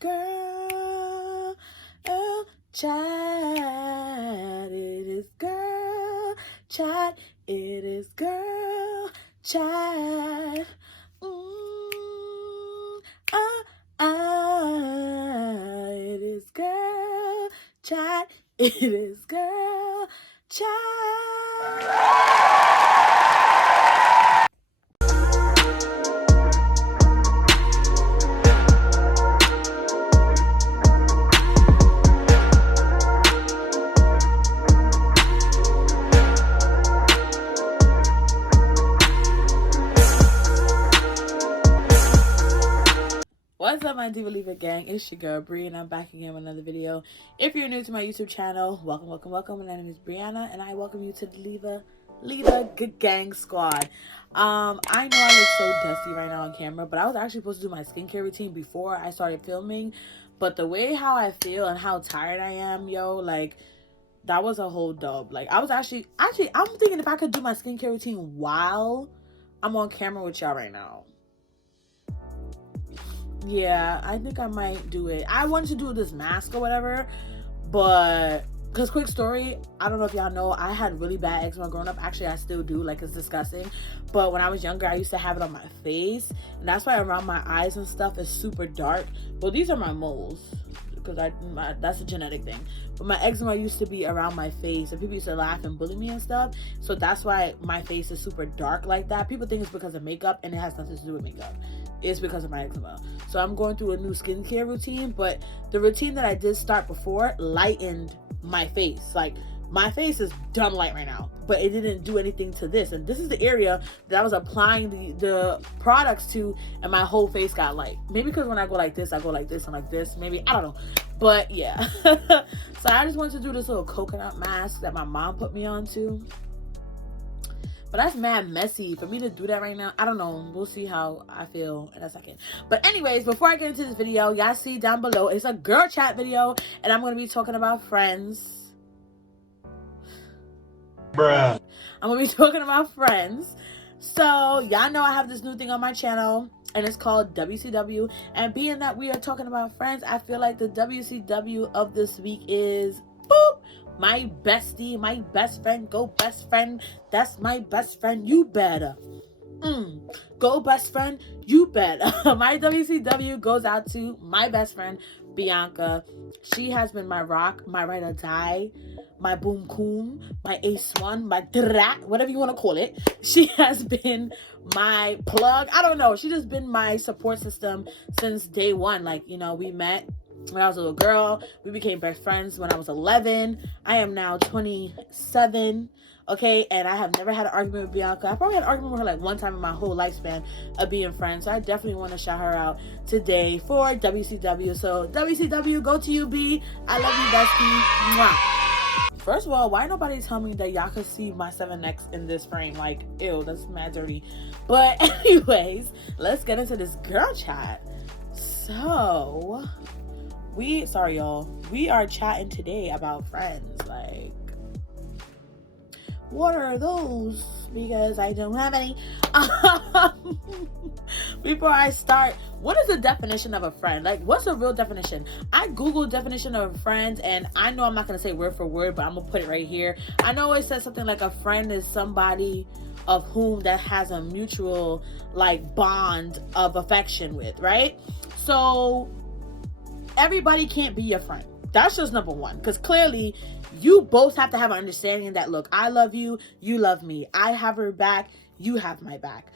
girl, oh, chat. It is girl, chat. It is girl, chat. It is girl, chat. It is girl, chat. What's up, my Diva Leaver gang? It's your girl Briana. I'm back again with another video. If you're new to my YouTube channel, welcome. My name is Briana, and I welcome you to the Leaver Good Gang Squad. I know I look so dusty right now on camera, but I was actually supposed to do my skincare routine before I started filming. But the way how I feel and how tired I am, like, that was a whole dub. Like, I was actually, I'm thinking if I could do my skincare routine while I'm on camera with y'all right now. Yeah, I think I might do it. I wanted to do this mask or whatever, but because quick story, I don't know if y'all know, I had really bad eczema growing up. Actually, I still do. Like, it's disgusting. But when I was younger, I used to have it on my face, and that's why around my eyes and stuff is super dark. Well, these are my moles, because that's a genetic thing. But my eczema used to be around my face, and people used to laugh and bully me and stuff. So that's why my face is super dark like that. People think it's because of makeup, and it has nothing to do with makeup. It's because of my eczema. So I'm going through a new skincare routine, but the routine that I did start before lightened my face. Like, my face is dumb light right now, but it didn't do anything to this. And this is the area that I was applying the products to, and my whole face got light. Maybe because when I go like this, and like this. Maybe, I don't know. But yeah. So I just wanted to do this little coconut mask that my mom put me onto. But that's mad messy for me to do that right now. I don't know. We'll see how I feel in a second. But anyways, before I get into this video, y'all see down below, it's a girl chat video. And I'm going to be talking about friends. Bruh. I'm going to be talking about friends. So, y'all know I have this new thing on my channel. And it's called WCW. And being that we are talking about friends, I feel like the WCW of this week is... boop! My bestie, my best friend, go best friend. That's my best friend, you better. Go best friend, you better. My WCW goes out to my best friend, Bianca. She has been my rock, my ride or die, my boom coom, my ace one, my drat, whatever you want to call it. She has been my plug. I don't know. She just been my support system since day one. Like, you know, we met when I was a little girl. We became best friends when I was 11. I am now 27. Okay, and I have never had an argument with Bianca. I probably had an argument with her like one time in my whole lifespan of being friends. So I definitely want to shout her out today for WCW. So WCW, go to you, B. I love you, bestie. Mwah. First of all, why nobody tell me that y'all could see my 7X in this frame? Like, ew, that's mad dirty. But anyways, let's get into this girl chat. So... sorry y'all, we are chatting today about friends. Like, what are those? Because I don't have any. Before I start, what is the definition of a friend? Like, what's a real definition? I googled definition of a friend, and I know I'm not gonna say word for word, but I'm gonna put it right here. I know it says something like a friend is somebody of whom that has a mutual like bond of affection with, right? So everybody can't be your friend. That's just number one. Because clearly, you both have to have an understanding that, look, I love you, you love me. I have her back, you have my back.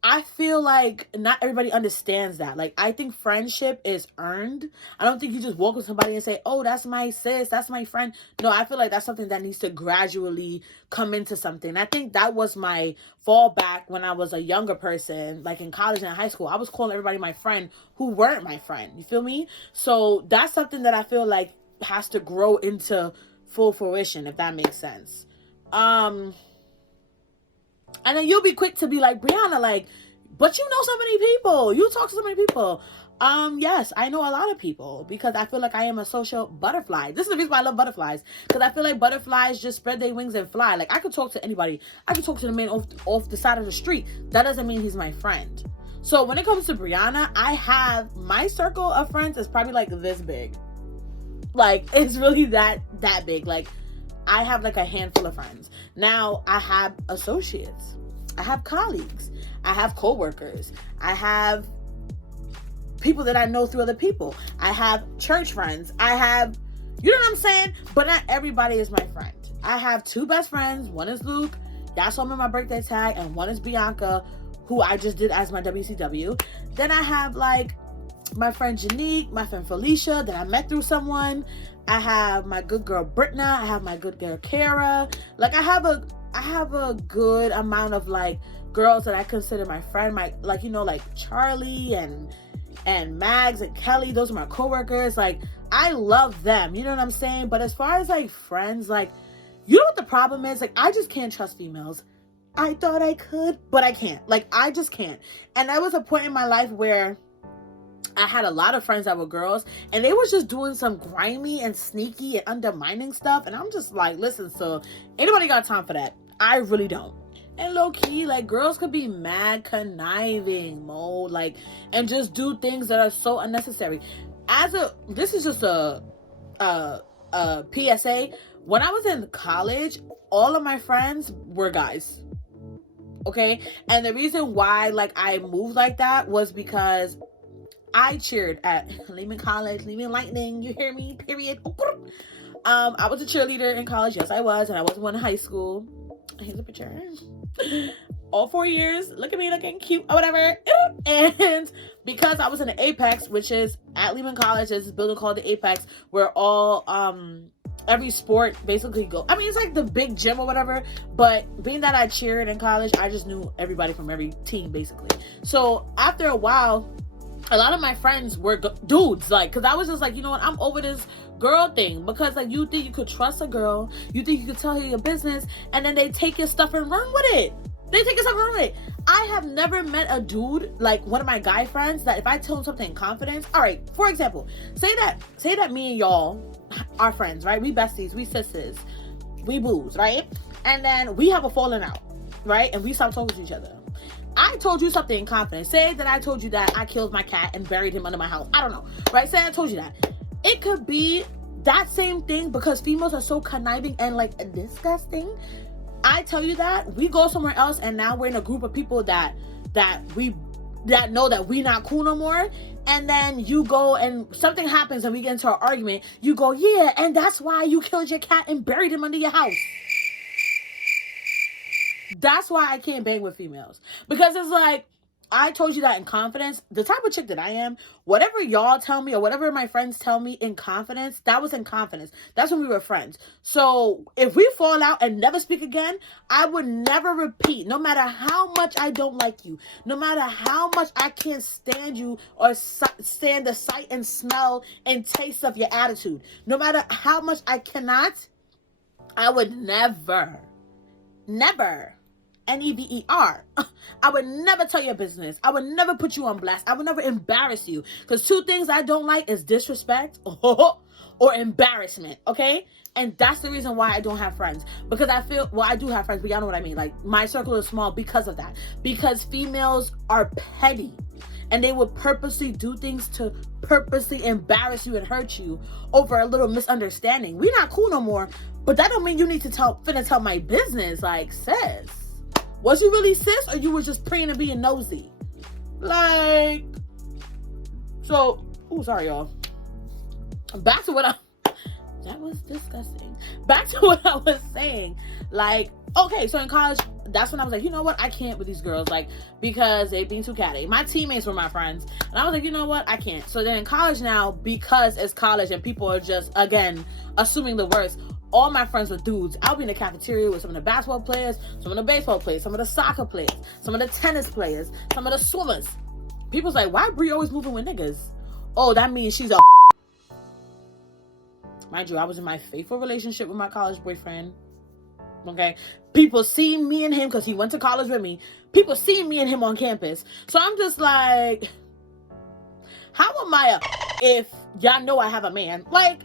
I feel like not everybody understands that. Like, I think friendship is earned. I don't think you just walk with somebody and say, oh, that's my sis, that's my friend. No, I feel like that's something that needs to gradually come into something. I think that was my fallback when I was a younger person, like in college and high school. I was calling everybody my friend who weren't my friend. You feel me? So that's something that I feel like has to grow into full fruition, if that makes sense. And then you'll be quick to be like, Briana, like, but you know so many people. You talk to so many people. Yes, I know a lot of people because I feel like I am a social butterfly. This is the reason why I love butterflies, because I feel like butterflies just spread their wings and fly. Like, I could talk to anybody. I could talk to the man off the side of the street. That doesn't mean he's my friend. So when it comes to Briana, I have my circle of friends is probably like this big. Like, it's really that big. Like, I have like a handful of friends. Now I have associates, I have colleagues, I have co-workers, I have people that I know through other people, I have church friends, I have, you know what I'm saying? But not everybody is my friend. I have 2 best friends. One is Luke, y'all saw him in my birthday tag, and one is Bianca, who I just did as my WCW. Then I have like my friend Janique, my friend Felicia that I met through someone. I have my good girl Brittany. I have my good girl Kara. Like, I have a good amount of like girls that I consider my friend. My, like, you know, like Charlie and Mags and Kelly. Those are my coworkers. Like, I love them. You know what I'm saying? But as far as like friends, like, you know what the problem is? Like, I just can't trust females. I thought I could, but I can't. Like, I just can't. And there was a point in my life where I had a lot of friends that were girls, and they was just doing some grimy and sneaky and undermining stuff. And I'm just like, listen, so anybody got time for that? I really don't. And low key, like, girls could be mad conniving, like, and just do things that are so unnecessary. This is just a PSA. When I was in college, all of my friends were guys. Okay? And the reason why, like, I moved like that was because I cheered at Lehman College, Lehman Lightning, you hear me? Period. I was a cheerleader in college. Yes, I was. And I was one in high school. Here's a picture. All 4 years. Look at me looking cute or whatever. And because I was in the Apex, which is at Lehman College, there's this building called the Apex, where all every sport basically go. I mean, it's like the big gym or whatever. But being that I cheered in college, I just knew everybody from every team basically. So after a while, a lot of my friends were dudes, like, because I was just like, you know what, I'm over this girl thing. Because, like, you think you could trust a girl, you think you could tell her your business, and then they take your stuff and run with it. They take your stuff and run with it. I have never met a dude, like one of my guy friends, that if I tell him something in confidence, all right, for example, say that me and y'all are friends, right? We besties, we sisters, we boos, right? And then we have a falling out, right? And we stop talking to each other. I told you something in confidence. Say that I told you that I killed my cat and buried him under my house. I don't know, right? Say I told you that. It could be that same thing, because females are so conniving and like disgusting. I tell you that, we go somewhere else, and now we're in a group of people that know that we not cool no more. And then you go and something happens and we get into an argument. You go, yeah, and that's why you killed your cat and buried him under your house. That's why I can't bang with females. Because it's like, I told you that in confidence. The type of chick that I am, whatever y'all tell me or whatever my friends tell me in confidence, that was in confidence. That's when we were friends. So if we fall out and never speak again, I would never repeat. No matter how much I don't like you, no matter how much I can't stand you or stand the sight and smell and taste of your attitude, no matter how much I cannot, I would never, never, Never. I would never tell your business. I would never put you on blast. I would never embarrass you. Because 2 things I don't like is disrespect or embarrassment. Okay? And that's the reason why I don't have friends. Because I feel, well, I do have friends, but y'all know what I mean. Like, my circle is small because of that. Because females are petty. And they would purposely do things to purposely embarrass you and hurt you over a little misunderstanding. We not cool no more. But that don't mean you need to tell my business. Like, sis, was you really sis, or you were just praying and being nosy? Like, so, sorry, y'all. Back to what that was disgusting. Back to what I was saying. Like, okay, so in college, that's when I was like, you know what? I can't with these girls, like, because they being too catty. My teammates were my friends, and I was like, you know what? I can't. So then in college now, because it's college and people are just, again, assuming the worst, all my friends were dudes. I'll be in the cafeteria with some of the basketball players, some of the baseball players, some of the soccer players, some of the tennis players, some of the swimmers. People's like, why Brie always moving with niggas? Oh, that means she's a Mind you, I was in my faithful relationship with my college boyfriend. Okay? People see me and him because he went to college with me. People see me and him on campus. So I'm just like, how am I if y'all know I have a man? Like,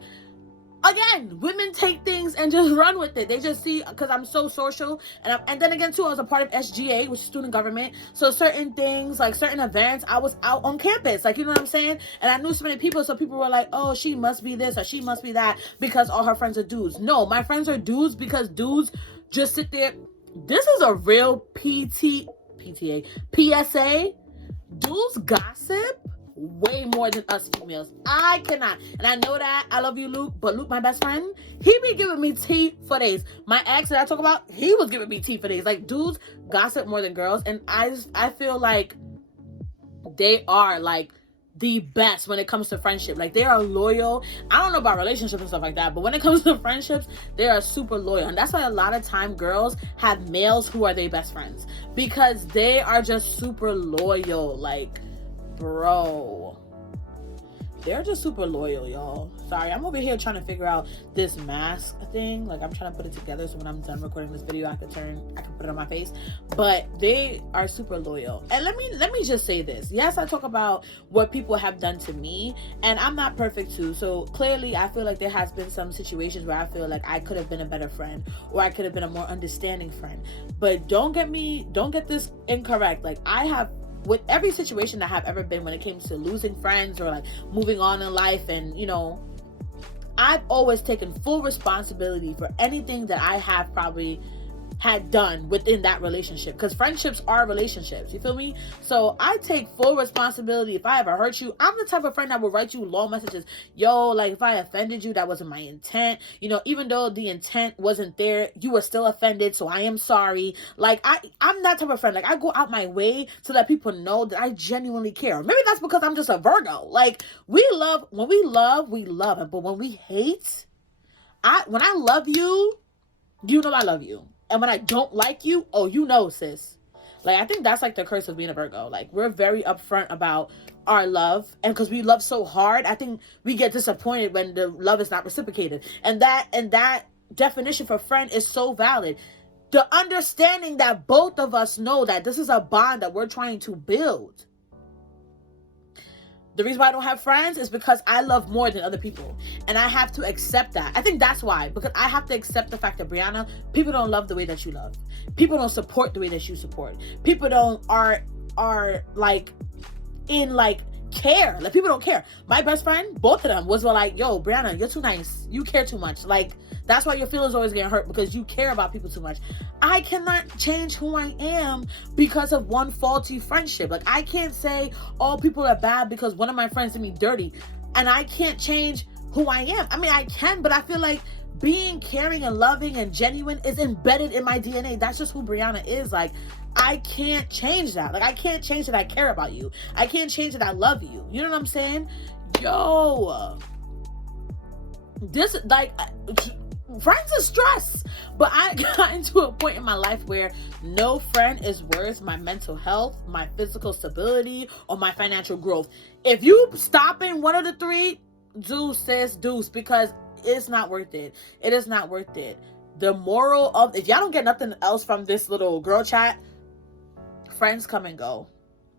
again, women take things and just run with it. They just see, because I'm so social, and then again too, I was a part of SGA, which is student government. So certain things, like certain events, I was out on campus, like, you know what I'm saying? And I knew so many people, so people were like, oh, she must be this or she must be that because all her friends are dudes. No, my friends are dudes because dudes just sit there. This is a real PSA. Dudes gossip way more than us females. I cannot. And I know that. I love you, Luke. But Luke, my best friend, he be giving me tea for days. My ex that I talk about, he was giving me tea for days. Like, dudes gossip more than girls. And I feel like they are, like, the best when it comes to friendship. Like, they are loyal. I don't know about relationships and stuff like that, but when it comes to friendships, they are super loyal. And that's why a lot of time girls have males who are their best friends, because they are just super loyal. Like, bro, they're just super loyal, y'all. Sorry, I'm over here trying to figure out this mask thing. Like, I'm trying to put it together so when I'm done recording this video, I can put it on my face. But they are super loyal. And let me just say this. Yes, I talk about what people have done to me, and I'm not perfect too. So clearly, I feel like there has been some situations where I feel like I could have been a better friend, or I could have been a more understanding friend. But don't get this incorrect. Like, I have, with every situation that I've ever been when it came to losing friends or like moving on in life, and you know, I've always taken full responsibility for anything that I have probably had done within that relationship, because friendships are relationships, you feel me? So I take full responsibility. If I ever hurt you, I'm the type of friend that will write you long messages. Yo, like, if I offended you, that wasn't my intent. You know, even though the intent wasn't there, you were still offended, so I am sorry. Like, I'm that type of friend. Like, I go out my way so that people know that I genuinely care. Maybe that's because I'm just a Virgo. Like, when we love, but when we hate, when I love you, you know I love you. And when I don't like you, oh, you know, sis. Like, I think that's like the curse of being a Virgo. Like, we're very upfront about our love. And because we love so hard, I think we get disappointed when the love is not reciprocated. And that definition for friend is so valid. The understanding that both of us know that this is a bond that we're trying to build. The reason why I don't have friends is because I love more than other people. And I have to accept that. I think that's why. Because I have to accept the fact that, Briana, people don't love the way that you love. People don't support the way that you support. People are like, in like, care. Like, people don't care. My best friend, both of them was like, yo, Briana, you're too nice. You care too much. Like, that's why your feelings always get hurt, because you care about people too much. I cannot change who I am because of one faulty friendship. Like, I can't say all people are bad because one of my friends did me dirty, and I can't change who I am. I mean, I can, but I feel like being caring and loving and genuine is embedded in my DNA. That's just who Briana is. Like, I can't change that. Like, I can't change that I care about you. I can't change that I love you. You know what I'm saying? Yo, this, like, friends are stress. But I got into a point in my life where no friend is worth my mental health, my physical stability, or my financial growth. If you stopping one of the three, deuce, sis, deuce, because it's not worth it. It is not worth it. The moral of, if y'all don't get nothing else from this little girl chat, friends come and go.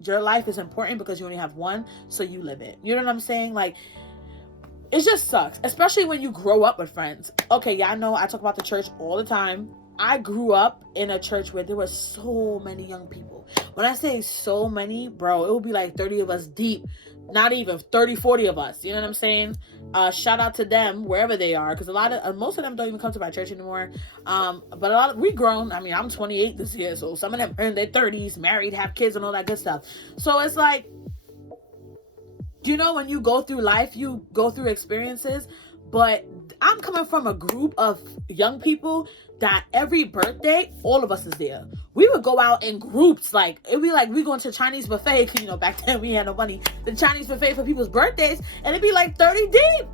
Your life is important because you only have one, so you live it. You know what I'm saying? Like, it just sucks, especially when you grow up with friends. Okay, y'all know I talk about the church all the time. I grew up in a church where there were so many young people. When I say so many, bro, it would be like 30 of us deep. Not even 30, 40 of us. You know what I'm saying? Shout out to them wherever they are, because most of them don't even come to my church anymore. But we grown. I mean, I'm 28 this year, so some of them are in their 30s, married, have kids, and all that good stuff. So it's like, you know, when you go through life, you go through experiences. But I'm coming from a group of young people that every birthday, all of us is there. We would go out in groups. Like, it'd be like we going to Chinese buffet, because, you know, back then we had no money. The Chinese buffet for people's birthdays, and it'd be like 30 deep.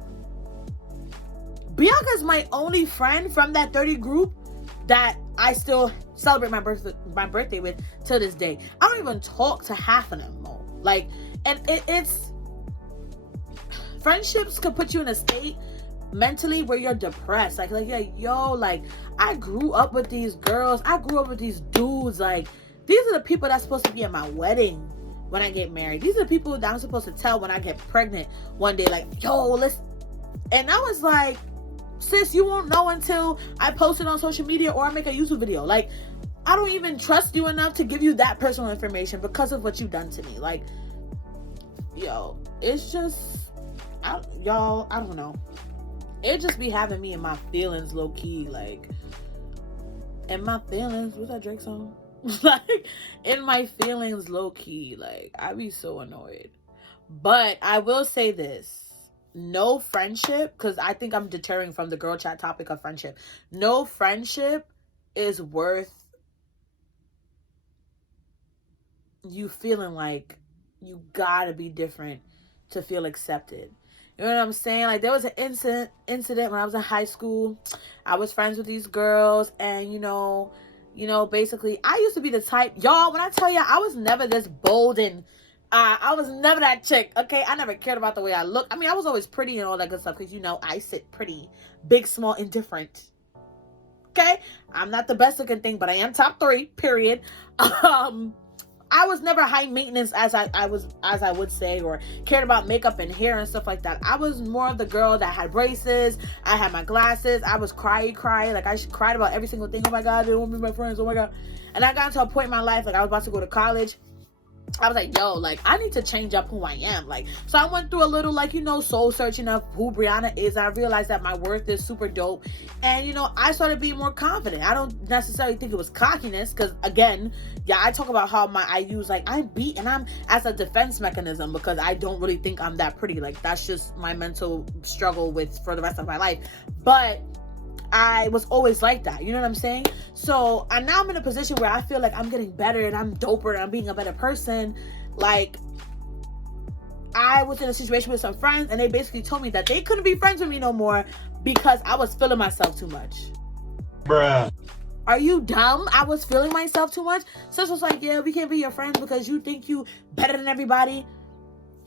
Bianca's my only friend from that 30 group that I still celebrate my birthday with to this day. I don't even talk to half of them more. Like, and it's friendships could put you in a state mentally where you're depressed. Like, yo, like, I grew up with these girls. I grew up with these dudes. Like, these are the people that's supposed to be at my wedding when I get married. These are the people that I'm supposed to tell when I get pregnant one day. Like, yo, let's. And I was like, sis, you won't know until I post it on social media or I make a YouTube video. Like, I don't even trust you enough to give you that personal information because of what you've done to me. Like, yo, it's just, y'all, I don't know. It just be having me in my feelings, low key. Like, in my feelings, what's that Drake song? Like, in my feelings, low key. Like, I be so annoyed. But I will say this. No friendship, because I think I'm deterring from the girl chat topic of friendship. No friendship is worth you feeling like you gotta be different to feel accepted. You know what I'm saying? Like, there was an incident when I was in high school. I was friends with these girls, and you know, basically, I used to be the type, y'all, when I tell you, I was never this bold and I was never that chick, okay? I never cared about the way I look. I mean, I was always pretty and all that good stuff, because, you know, I sit pretty, big, small, indifferent. Okay? I'm not the best looking thing, but I am top 3, period. I was never high maintenance as I would say, or cared about makeup and hair and stuff like that. I was more of the girl that had braces. I had my glasses. I was cry. Like, I cried about every single thing. Oh my God, they don't want me my friends. Oh my God. And I got to a point in my life, like, I was about to go to college. I was like, yo, like, I need to change up who I am. Like, so I went through a little, like, you know, soul searching of who Briana is. I realized that my worth is super dope. And, you know, I started being more confident. I don't necessarily think it was cockiness, because, again, yeah, I talk about how I use, like, I'm beat, and I'm as a defense mechanism, because I don't really think I'm that pretty. Like, that's just my mental struggle with for the rest of my life. But I was always like that, you know what I'm saying? So, and now I'm in a position where I feel like I'm getting better and I'm doper and I'm being a better person. Like, I was in a situation with some friends, and they basically told me that they couldn't be friends with me no more because I was feeling myself too much. Bruh. Are you dumb? I was feeling myself too much. Sis was like, yeah, we can't be your friends because you think you better than everybody.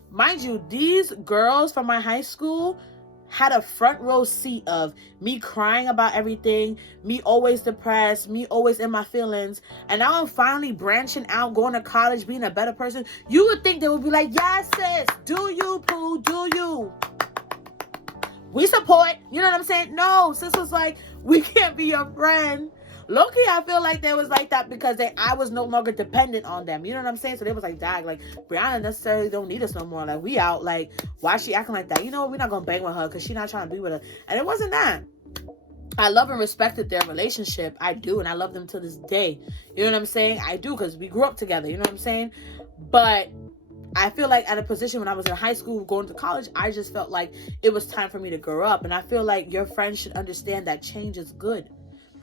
Mind you, these girls from my high school had a front row seat of me crying about everything, me always depressed, me always in my feelings, and now I'm finally branching out, going to college, being a better person. You would think they would be like, yes, sis, do you, Pooh, do you? We support, you know what I'm saying? No, sis was like, we can't be your friend. Low-key, I feel like they was like that because I was no longer dependent on them. You know what I'm saying? So they was like, dag, like, Briana necessarily don't need us no more. Like, we out. Like, why is she acting like that? You know, we're not going to bang with her because she's not trying to be with her. And it wasn't that. I love and respected their relationship. I do. And I love them to this day. You know what I'm saying? I do, because we grew up together. You know what I'm saying? But I feel like at a position when I was in high school going to college, I just felt like it was time for me to grow up. And I feel like your friends should understand that change is good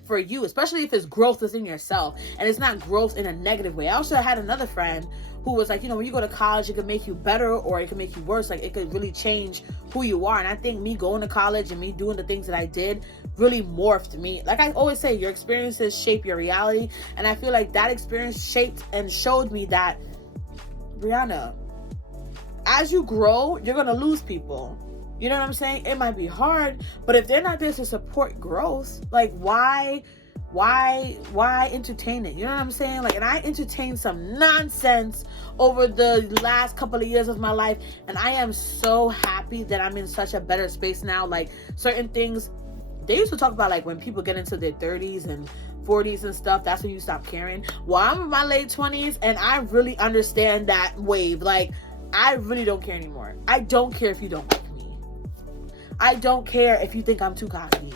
for you, especially if it's growth within yourself and it's not growth in a negative way. I also had another friend who was like, you know, when you go to college, it could make you better or it could make you worse. Like, it could really change who you are. And I think me going to college and me doing the things that I did really morphed me. Like I always say, your experiences shape your reality. And I feel like that experience shaped and showed me that, Briana, as you grow, you're going to lose people. You know what I'm saying? It might be hard, but if they're not there to support growth, like, why entertain it? You know what I'm saying? Like, and I entertained some nonsense over the last couple of years of my life, and I am so happy that I'm in such a better space now. Like, certain things, they used to talk about, like, when people get into their 30s and 40s and stuff, that's when you stop caring. Well, I'm in my late 20s, and I really understand that wave. Like, I really don't care anymore. I don't care if you don't like me. I don't care if you think I'm too cocky.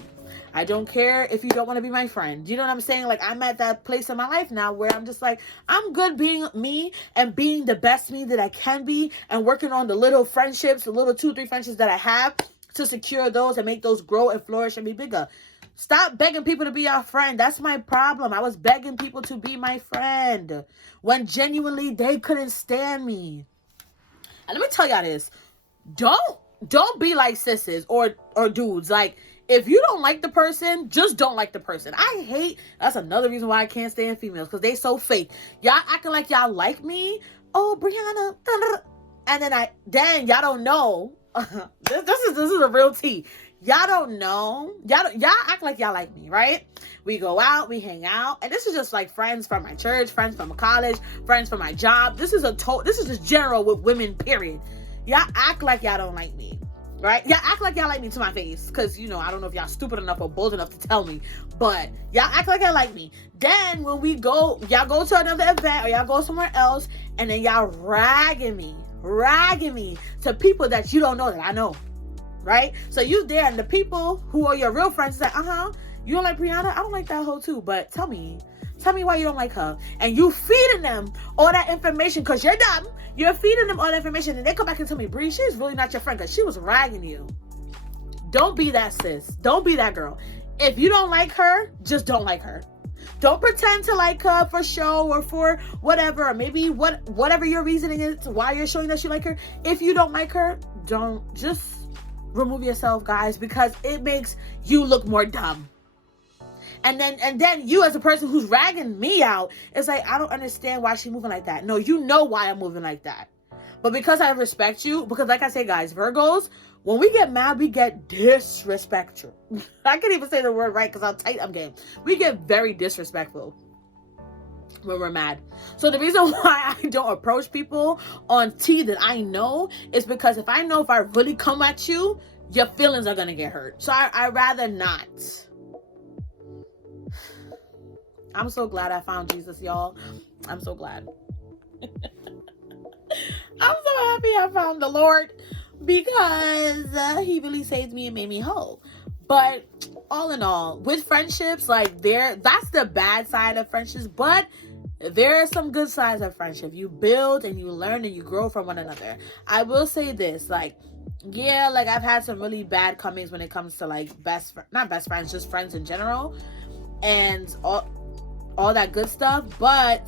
I don't care if you don't want to be my friend. You know what I'm saying? Like, I'm at that place in my life now where I'm just like, I'm good being me and being the best me that I can be and working on the little friendships, the little 2-3 friendships that I have to secure those and make those grow and flourish and be bigger. Stop begging people to be your friend. That's my problem. I was begging people to be my friend when genuinely they couldn't stand me. And let me tell y'all this. Don't be like sisters or dudes. Like, if you don't like the person, just don't like the person. That's another reason why I can't stand females, because they so fake. Y'all acting like y'all like me. Oh, Briana. And then y'all don't know. This is a real tea. Y'all don't know. Y'all act like y'all like me, right? We go out, we hang out, and this is just like friends from my church, friends from college, friends from my job. This is just general with women, period. Y'all act like y'all don't like me. right? Y'all act like y'all like me to my face, because, you know, I don't know if y'all stupid enough or bold enough to tell me, but y'all act like y'all like me. Then when we go, y'all go to another event or y'all go somewhere else, and then y'all ragging me to people that you don't know that I know, right? So you there, and the people who are your real friends say, you don't like Briana? I don't like that hoe too, but tell me why you don't like her. And you feeding them all that information because you're dumb. You're feeding them all that information, and they come back and tell me, Bree, she's really not your friend because she was ragging you. Don't be that sis. Don't be that girl. If you don't like her, just don't like her. Don't pretend to like her for show or for whatever, or maybe whatever your reasoning is why you're showing that you like her. If you don't like her, just remove yourself, guys, because it makes you look more dumb. And then you, as a person who's ragging me out, it's like, I don't understand why she's moving like that. No, you know why I'm moving like that. But because I respect you, because like I say, guys, Virgos, when we get mad, we get disrespectful. I can't even say the word right because how tight I'm getting. We get very disrespectful when we're mad. So the reason why I don't approach people on tea that I know is because if I really come at you, your feelings are going to get hurt. So I'd rather not. I'm so glad I found Jesus, y'all. I'm so glad. I'm so happy I found the Lord because he really saved me and made me whole. But all in all, with friendships, like that's the bad side of friendships, but there are some good sides of friendship. You build and you learn and you grow from one another. I will say this, like, yeah, like I've had some really bad comings when it comes to like not best friends, just friends in general, and all that good stuff, but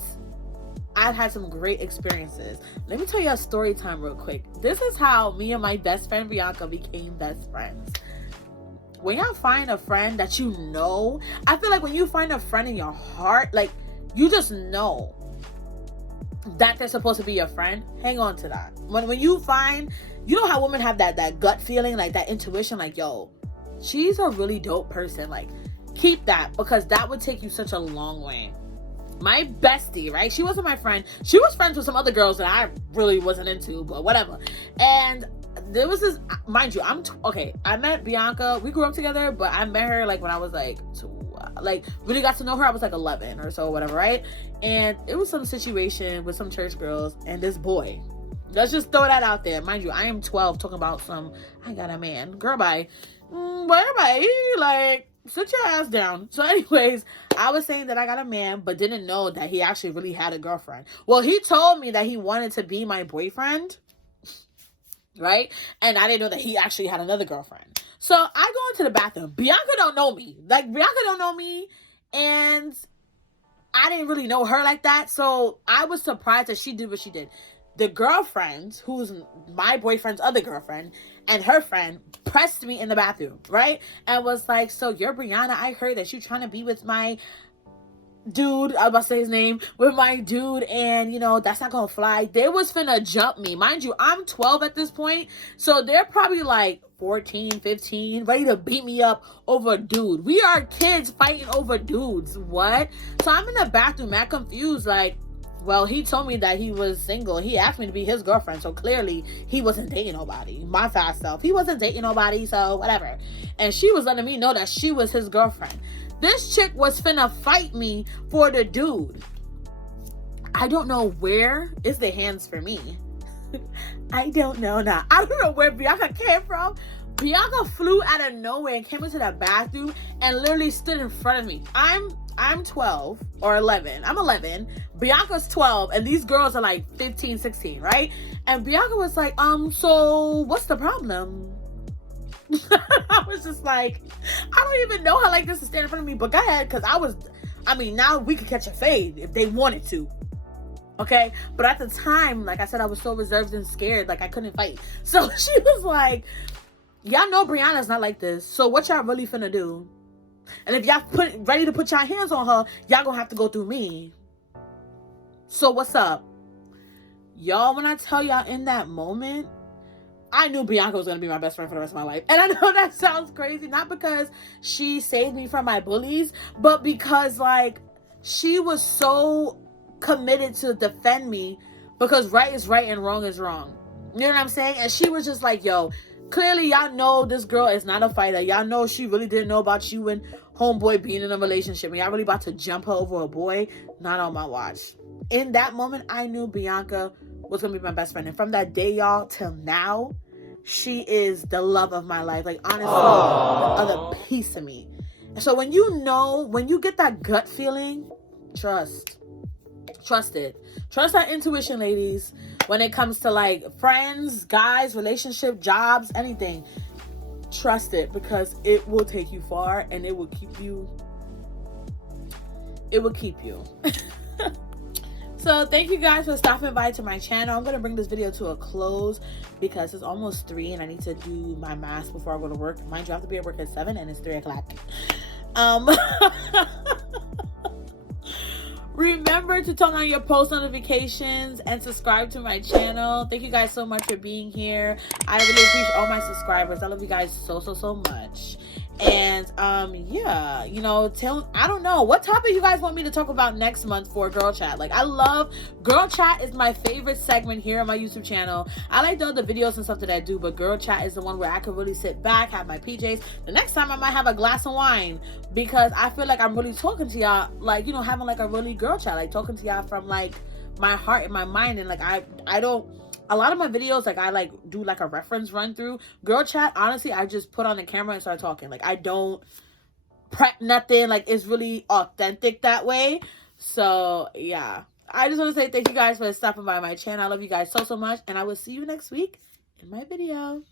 I've had some great experiences. Let me tell you a story time real quick. This is how me and my best friend Briana became best friends. When y'all find a friend that you know, I feel like when you find a friend in your heart, like you just know that they're supposed to be your friend, hang on to that. When you find, you know how women have that gut feeling, like that intuition, like, yo, she's a really dope person, like, keep that, because that would take you such a long way. My bestie, right? She wasn't my friend. She was friends with some other girls that I really wasn't into, but whatever. And there was this, mind you, I met Bianca. We grew up together, but I met her like when I was like really got to know her. I was like 11 or so, whatever, right? And it was some situation with some church girls and this boy. Let's just throw that out there. Mind you, I am 12 talking about I got a man. Girl, bye. But everybody, like, sit your ass down. So anyways, I was saying that I got a man, but didn't know that he actually really had a girlfriend. Well, he told me that he wanted to be my boyfriend, right? And I didn't know that he actually had another girlfriend. So I go into the bathroom. Bianca don't know me. And I didn't really know her like that. So I was surprised that she did what she did. The girlfriend, who's my boyfriend's other girlfriend, and her friend pressed me in the bathroom, right? And was like, so you're Briana. I heard that you're trying to be with my dude. I was about to say his name. With my dude. And, you know, that's not going to fly. They was finna jump me. Mind you, I'm 12 at this point. So they're probably like 14, 15, ready to beat me up over a dude. We are kids fighting over dudes. What? So I'm in the bathroom, mad confused, like, well, he told me that he was single. He asked me to be his girlfriend. So clearly he wasn't dating nobody. My fast self. He wasn't dating nobody. So whatever. And she was letting me know that she was his girlfriend. This chick was finna fight me for the dude. I don't know where is the hands for me. I don't know now. I don't know where Bianca came from. Bianca flew out of nowhere and came into the bathroom and literally stood in front of me. I'm 12 or 11. I'm 11. Bianca's 12 and these girls are like 15, 16, right? And Bianca was like, so what's the problem? I was just like, I don't even know how like this to stand in front of me, but go ahead, because now we could catch a fade if they wanted to. Okay? But at the time, like I said, I was so reserved and scared, like I couldn't fight. So she was like, y'all know Briana's not like this, so what y'all really finna do? And if y'all ready to put y'all hands on her, y'all gonna have to go through me. So what's up? Y'all, when I tell y'all in that moment, I knew Bianca was gonna be my best friend for the rest of my life. And I know that sounds crazy, not because she saved me from my bullies, but because like she was so committed to defend me, because right is right and wrong is wrong. You know what I'm saying? And she was just like, yo, clearly y'all know this girl is not a fighter. Y'all know she really didn't know about you and homeboy being in a relationship, and y'all really about to jump her over a boy. Not on my watch. In that moment, I knew Bianca was gonna be my best friend, and from that day, y'all, till now, she is the love of my life. Like, honestly, the other piece of me. So when you get that gut feeling, trust it. Trust that intuition, ladies. When it comes to like friends, guys, relationship, jobs, anything, trust it, because it will take you far and it will keep you. So thank you guys for stopping by to my channel. I'm going to bring this video to a close because it's almost 3 and I need to do my mask before I go to work. Mind you, I have to be at work at 7 and it's 3 o'clock. Remember to turn on your post notifications and subscribe to my channel. Thank you guys so much for being here. I really appreciate all my subscribers. I love you guys so much. And yeah, you know, I don't know what topic you guys want me to talk about next month for girl chat. Like, I love girl chat, is my favorite segment here on my YouTube channel. I like the other videos and stuff that I do, but girl chat is the one where I can really sit back, have my PJs. The next time I might have a glass of wine, because I feel like I'm really talking to y'all, like, you know, having like a really girl chat, like talking to y'all from like my heart and my mind. And like I don't, a lot of my videos, like I like do like a reference run through. Girl chat, honestly, I just put on the camera and start talking. Like, I don't prep nothing. Like, it's really authentic that way. So yeah, I just want to say thank you guys for stopping by my channel. I love you guys so much, and I will see you next week in my video.